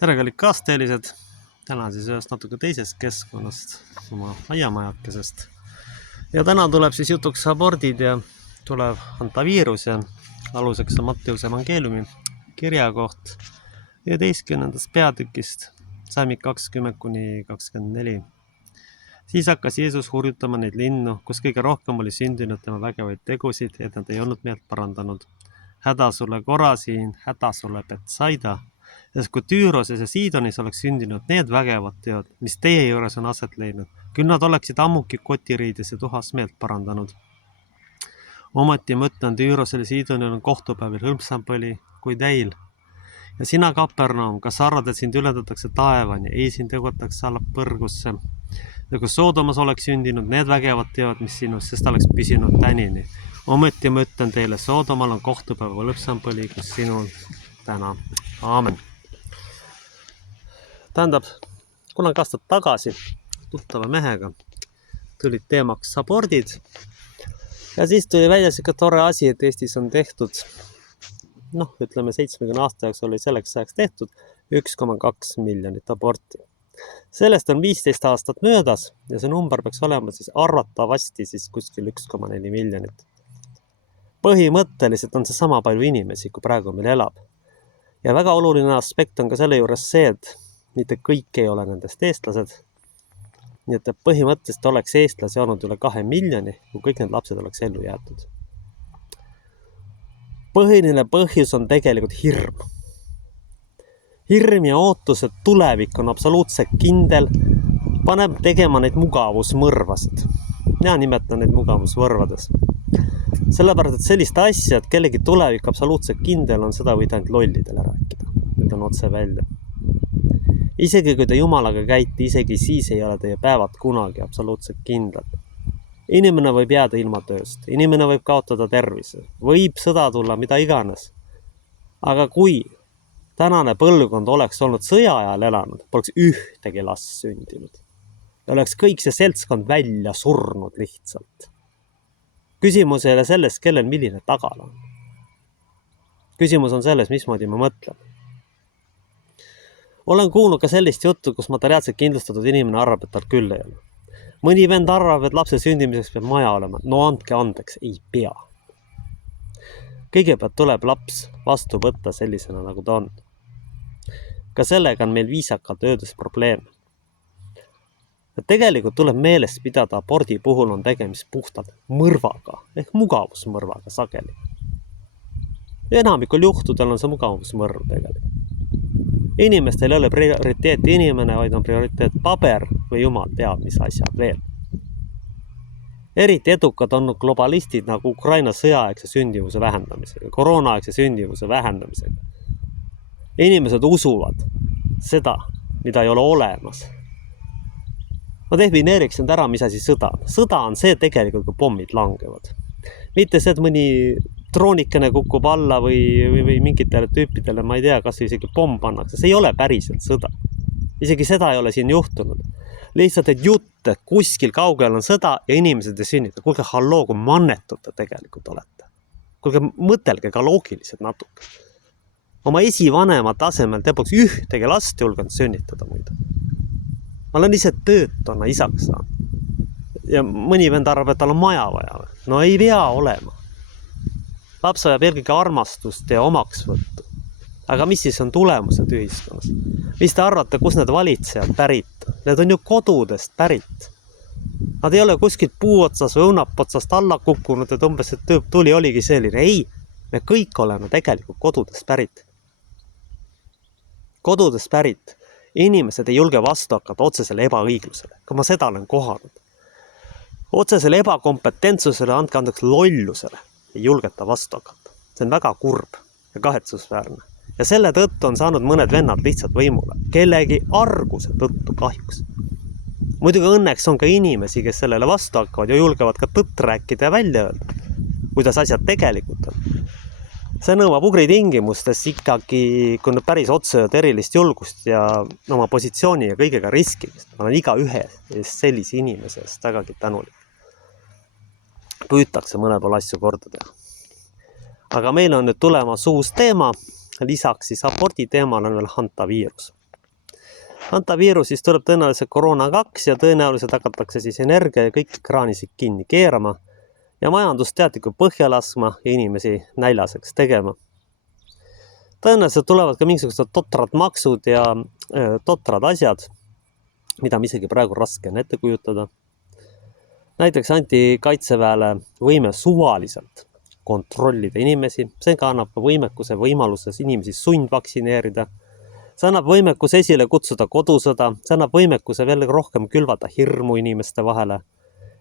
Tere kallid kaasteelised, täna siis ühest natuke teisest keskkonnast, oma aiamajakesest. Ja täna tuleb siis jutuks abordid ja tuleb antaviirus ja aluseks on Matteuse evangeeliumi kirjakoht 11. peatükist, salmid 20–24. Siis hakkas Jeesus hurjutama neid linnu, kus kõige rohkem oli sündinud tema vägevaid tegusid, et nad ei olnud meelt parandanud. Häda sulle Korasiin, häda sulle Betsaida, sest kui Tüüroses ja Siidonis oleks sündinud need vägevad teod, mis teie juures on aset leidnud, küll nad oleksid ammugi kotiriides ja tuhas meelt parandanud. Ometi ma ütlen, Tüürosel ja Siidonil on kohtupäevil hõlmsam põli kui teil. Ja sina, Kapernaum, kas arvad, et sind ülendatakse taevani, ei sind tõugatakse alla põrgusse? Ja kui Soodomas oleks sündinud need vägevad teod, mis sinust, sest ta oleks püsinud tänini. Ometi ma ütlen teile, Soodomal on kohtupäeva hõlmsam põli kui sinul täna. Aamen. Tähendab, kunagi aastat tagasi tuttava mehega tulid teemaks abordid ja siis tuli välja siuke tore asi, et Eestis on tehtud, ütleme 70 aasta jaoks oli selleks ajaks tehtud 1,2 miljonit aborti. Sellest on 15 aastat möödas ja see number peaks olema siis arvatavasti siis kuskil 1,4 miljonit. Põhimõtteliselt on see sama palju inimesi, kui praegu meil elab. Ja väga oluline aspekt on ka selle juures see, et mitte kõik ei ole nendest eestlased. Nii et põhimõtteliselt oleks eestlasi olnud üle 2 miljoni, kui kõik need lapsed oleks ellu jäetud. Põhiline põhjus on tegelikult hirm. Hirm ja ootus, et tulevik on absoluutselt kindel, paneb tegema neid mugavusmõrvasid. Mina nimetan neid mugavusmõrvades. Sellepärast, et sellist asja, et kellegi tulevik absoluutselt kindel on, seda võid ainult lollidele rääkida. Nüüd on otse välja. Isegi kui te Jumalaga käite, isegi siis ei ole teie päevad kunagi absoluutselt kindlad. Inimene võib jääda ilma tööst, inimene võib kaotada tervise, võib sõda tulla, mida iganes. Aga kui tänane põlvkond oleks olnud sõja ajal elanud, poleks ühtegi last sündinud. Ja oleks kõik see seltskond välja surnud lihtsalt. Küsimus ei ole selles, kellel milline tagala on. Küsimus on selles, mismoodi ma mõtlen. Olen kuulnud ka sellist juttu, kus materiaalselt kindlustatud inimene arvab, et tal küll ei ole. Mõni vend arvab, et lapse sündimiseks peab maja olema. No andke andeks, ei pea. Kõigepealt tuleb laps vastu võtta sellisena, nagu ta on. Ka sellega on meil viisakalt öeldes probleem. Ja tegelikult tuleb meelest pidada, abordi puhul on tegemist puhtalt mõrvaga, ehk mugavusmõrvaga sageli. Enamikul juhtudel on see mugavusmõrv tegelikult. Inimestel ei ole prioriteet inimene, vaid on prioriteet paber või jumal teab, mis asjad veel. Eriti edukad on globalistid nagu Ukraina sõjaaegse sündivuse vähendamisega, koroonaaegse sündivuse vähendamisega. Inimesed usuvad seda, mida ei ole olemas. Ma defineeriksin ära, mis asi sõda on. Sõda on see tegelikult, kui pommid langevad. Mitte see, et mõni troonikene kukub alla või mingitele tüüpidele, ma ei tea, kas isegi pomm pannakse. See ei ole päriselt sõda. Isegi seda ei ole siin juhtunud. Lihtsalt, et jutt, et kuskil kaugel on sõda ja inimesed ei sünnita. Kuulge, halloo, kui mannetud te tegelikult olete. Kuulge, mõtelge ka loogiliselt natuke. Oma esivanema tasemel te poleks ühtegi last julgenud sünnitada muidu. Ma olen ise töötuna isaks saanud. Ja mõni vend arvab, et tal on maja vaja. No ei pea olema. Laps vajab eelkõige armastust ja omaksvõttu. Aga mis siis on tulemused ühiskonnas? Mis te arvate, kus need valitsejad pärit? Need on ju kodudest pärit. Nad ei ole kuskilt puuotsas või õunapotsast alla kukkunud, et umbes et tuli oligi selline. Ei, me kõik oleme tegelikult kodudest pärit. Kodudest pärit. Inimesed ei julge vastu hakata otsesele ebaõiglusele. Kui ma seda olen kohanud. Otsesele ebakompetentsusele, andke andeks lollusele. Ei julgeta vastu hakata. See on väga kurb ja kahetsusväärne. Ja selle tõttu on saanud mõned vennad lihtsalt võimule. Kellegi arguse tõttu kahjuks. Muidugi õnneks on ka inimesi, kes sellele vastu hakkavad ja julgevad ka tõtt rääkida ja välja öelda, kuidas asjad tegelikult on. See nõuab ugri tingimustes ikkagi, kui nüüd päris otseööd erilist julgust ja oma positsiooni ja kõigega riskimist. Ma olen iga ühe sellise inimese eest vägagi tänulik. Püütakse mõne pool asju korda teha. Aga meil on nüüd tulemas uus teema, lisaks siis abordi teemal on veel antaviirus. Hantaviirus siis tuleb tõenäoliselt koroona 2 ja tõenäoliselt hakatakse siis energia ja kõik kraanisid kinni keerama ja majandust teadlikult põhja laskma ja inimesi näljaseks tegema. Tõenäoliselt tulevad ka mingisugused totrad maksud ja totrad asjad, mida me isegi praegu raske on ette kujutada. Näiteks anti kaitseväele võime suvaliselt kontrollida inimesi, see ka annab ka võimekuse võimaluses inimesi sundvaktsineerida. See annab võimekuse esile kutsuda kodusõda, see annab võimekuse veel rohkem külvata hirmu inimeste vahele,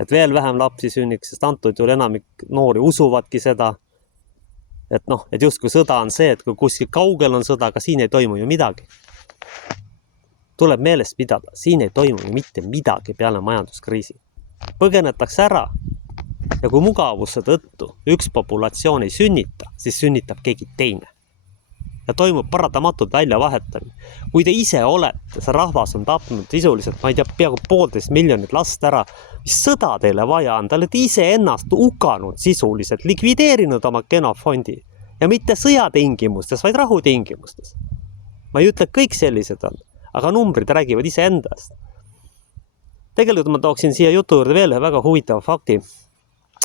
et veel vähem lapsi sünniks, sest antud juhul enamik noori usuvadki seda, et justkui sõda on see, et kui kuskil kaugel on sõda, aga siin ei toimu ju midagi. Tuleb meelest pidada, siin ei toimu ju mitte midagi peale majanduskriisi. Põgenetakse ära ja kui mugavuse tõttu üks populatsioon ei sünnita, siis sünnitab keegi teine. Ja toimub paratamatult väljavahetamine. Kui te ise olete, see rahvas on tapnud sisuliselt, ma ei tea, peaaegu 1,5 miljonit last ära, mis sõda teile vaja on, te olete ise ennast hukanud sisuliselt, likvideerinud oma genofondi ja mitte sõjatingimustes, vaid rahutingimustes. Ma ei ütle, et kõik sellised on, aga numbrid räägivad ise endast. Tegelikult ma tooksin siia jutu juurde veel ühe väga huvitava fakti.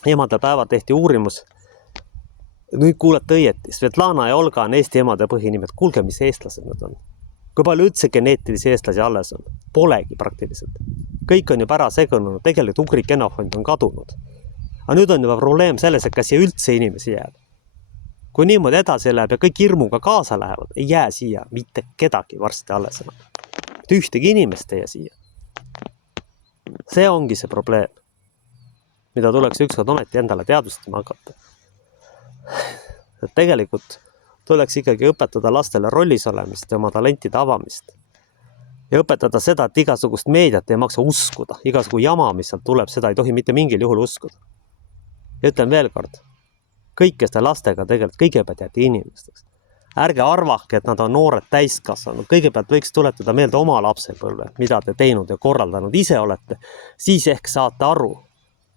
Emade päeva tehti uurimus. Nüüd kuulete õieti. Svetlana ja Olga on Eesti emade põhinimed. Kuulge, mis eestlased nad on. Kui palju üldse geneetilisi eestlasi alles on? Polegi praktiliselt. Kõik on juba ära segunud. Tegelikult ugri genofond on kadunud. Aga nüüd on juba probleem selles, et kas siia üldse inimesi jääb. Kui niimoodi edasi läheb ja kõik hirmuga kaasa lähevad, ei jää siia mitte kedagi varsti alles enam. Ühtegi inimest ei jää siia. See ongi see probleem, mida tuleks ükskord ometi endale teadvustama hakata. Et tegelikult tuleks ikkagi õpetada lastele rollis olemist ja oma talentide avamist. Ja õpetada seda, et igasugust meediat ei maksa uskuda. Igasugu jama, mis sealt tuleb, seda ei tohi mitte mingil juhul uskuda. Ja ütlen veel kord, kõikeste lastega tegelikult kõigepealt jäeti inimesteks. Ärge arvake, et nad on noored täiskasvanud. Kõigepealt võiks tuletada meelde oma lapsepõlve, mida te teinud ja korraldanud ise olete. Siis ehk saate aru,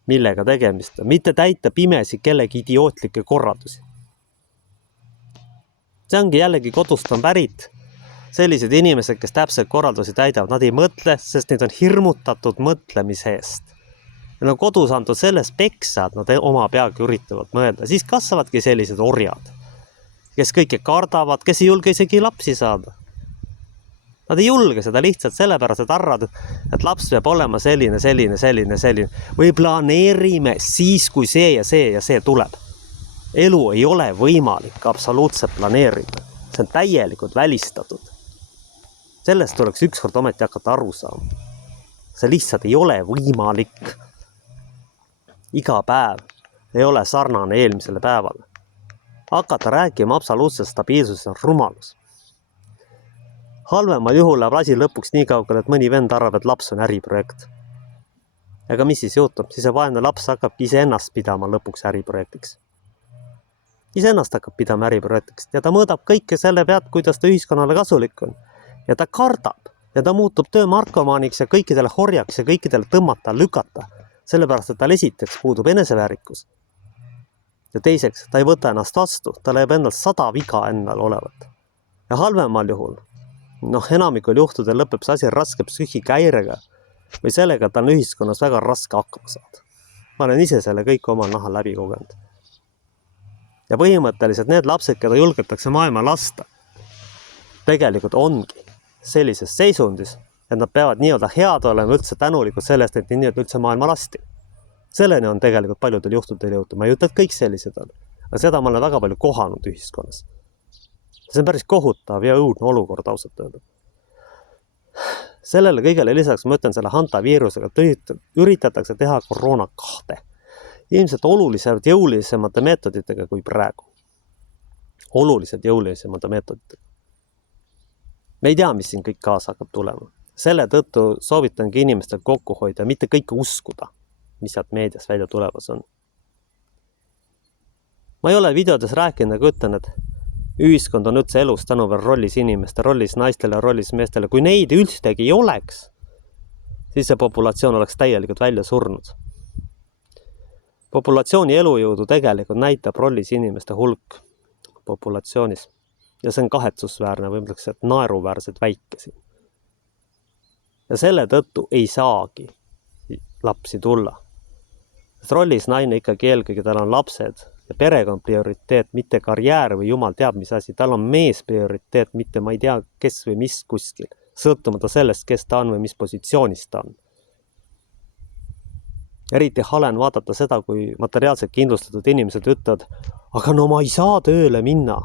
millega tegemist on. Mitte täita pimesi kellegi idiootlikke korraldusi. See ongi jällegi kodust on pärit. Sellised inimesed, kes täpselt korraldusi täidavad, nad ei mõtle, sest neid on hirmutatud mõtlemise eest. Nad on kodus antud selles peksa, et nad oma peagi üritavad mõelda. Siis kasvavadki sellised orjad, kes kõike kardavad, kes ei julge isegi lapsi saada. Nad ei julge seda lihtsalt sellepärast, et arvavad, et laps peab olema selline. Või planeerime siis, kui see ja see tuleb. Elu ei ole võimalik absoluutselt planeerida. See on täielikult välistatud. Sellest tuleks ükskord ometi hakata aru saama. See lihtsalt ei ole võimalik. Iga päev ei ole sarnane eelmisele päevale. Hakata rääkima absoluutselt stabiilsus on rumalus. Halvemal juhul läheb asi lõpuks nii kaugele, et mõni vend arvab, et laps on äriprojekt. Aga mis siis juhtub? Siis see vaene laps hakkabki iseennast pidama lõpuks äriprojektiks. Iseennast hakkab pidama äriprojektiks ja ta mõõdab kõike selle pealt, kuidas ta ühiskonnale kasulik on. Ja ta kardab ja ta muutub töömarkomaaniks ja kõikidele horjaks ja kõikidele tõmmata, lükata. Sellepärast, et tal esiteks puudub eneseväärikus. Ja teiseks, ta ei võta ennast vastu, ta leiab endal 100 viga endal olevat. Ja halvemal juhul, enamikul juhtudel lõpeb see asi raske psüühikahäirega või sellega, et ta on ühiskonnas väga raske hakkama saada. Ma olen ise selle kõik oma nahal läbi kogenud. Ja põhimõtteliselt need lapsed, keda julgetakse maailma lasta, tegelikult ongi sellises seisundis, et nad peavad nii-öelda head olema üldse tänulikud sellest, et nii üldse maailma lasti. Selleni on tegelikult paljudel juhtudel jõutud. Ma ei ütle, et kõik sellised on. Aga seda ma olen väga palju kohanud ühiskonnas. See on päris kohutav ja õudne olukord ausalt öelda. Sellele kõigele lisaks ma ütlen selle hantaviirusega, et üritatakse teha koroona 2. Ilmselt oluliselt jõulisemate meetoditega kui praegu. Oluliselt jõulisemate meetoditega. Me ei tea, mis siin kõik kaasa hakkab tulema. Selle tõttu soovitangi inimestel kokku hoida, mitte kõike uskuda, mis sealt meedias välja tulevas on. Ma ei ole videodes rääkinud, aga ütlen, et ühiskond on üldse elus tänuväär rollis inimeste, rollis naistele, rollis meestele. Kui neid üldsegi ei oleks, siis see populatsioon oleks täielikult välja surnud. Populatsiooni elujõudu tegelikult näitab rollis inimeste hulk populatsioonis. Ja see on kahetsusväärne, või mõtleks, et naeruväärselt väike siin. Ja selle tõttu ei saagi lapsi tulla. Sest rollis naine ikkagi eelkõige, tal on lapsed ja perekond prioriteet, mitte karjäär või jumal teab mis asi. Tal on mees prioriteet, mitte ma ei tea, kes või mis kuskil. Sõltumata sellest, kes ta on või mis positsioonis ta on. Eriti halen vaadata seda, kui materiaalselt kindlustatud inimesed ütlevad, aga no ma ei saa tööle minna.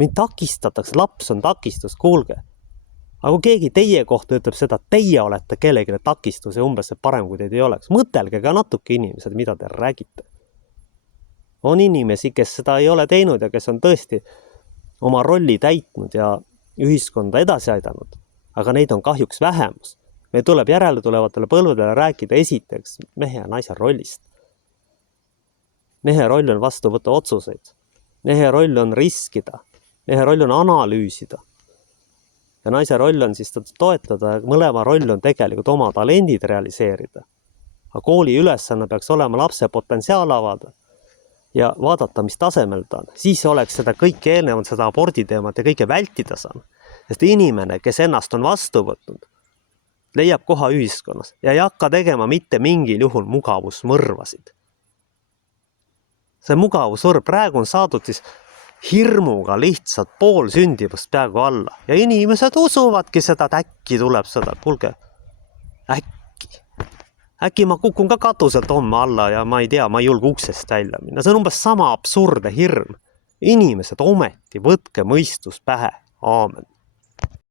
Mind takistatakse, laps on takistus, kuulge. Aga kui keegi teie kohta ütleb seda, teie olete kellelegi takistus ja umbes see parem, kui teid ei oleks. Mõtelge ka natuke inimesed, mida te räägite. On inimesi, kes seda ei ole teinud ja kes on tõesti oma rolli täitnud ja ühiskonda edasi aidanud. Aga neid on kahjuks vähemus. Meil tuleb järele tulevatele põlvedele rääkida esiteks mehe ja naise rollist. Mehe roll on vastu võtta otsuseid. Mehe roll on riskida. Mehe roll on analüüsida. Ja naise roll on siis toetada ja mõlema roll on tegelikult oma talendid realiseerida. Aga kooli ülesanne peaks olema lapse potentsiaal avada ja vaadata, mis tasemel ta on. Siis oleks seda kõike eelnevalt, seda aborditeemat ja kõike vältida saan. Sest inimene, kes ennast on vastu võtnud, leiab koha ühiskonnas ja ei hakka tegema mitte mingil juhul mugavusmõrvasid. See mugavusmõrv praegu on saadud siis hirmuga lihtsalt pool sündivust peaaegu alla. Ja inimesed usuvadki seda, et äkki tuleb seda. Kuulge, äkki ma kukun ka katuselt homme alla ja ma ei tea, ma ei julge uksest välja minna. See on umbes sama absurde hirm. Inimesed ometi, võtke mõistus pähe. Aamen.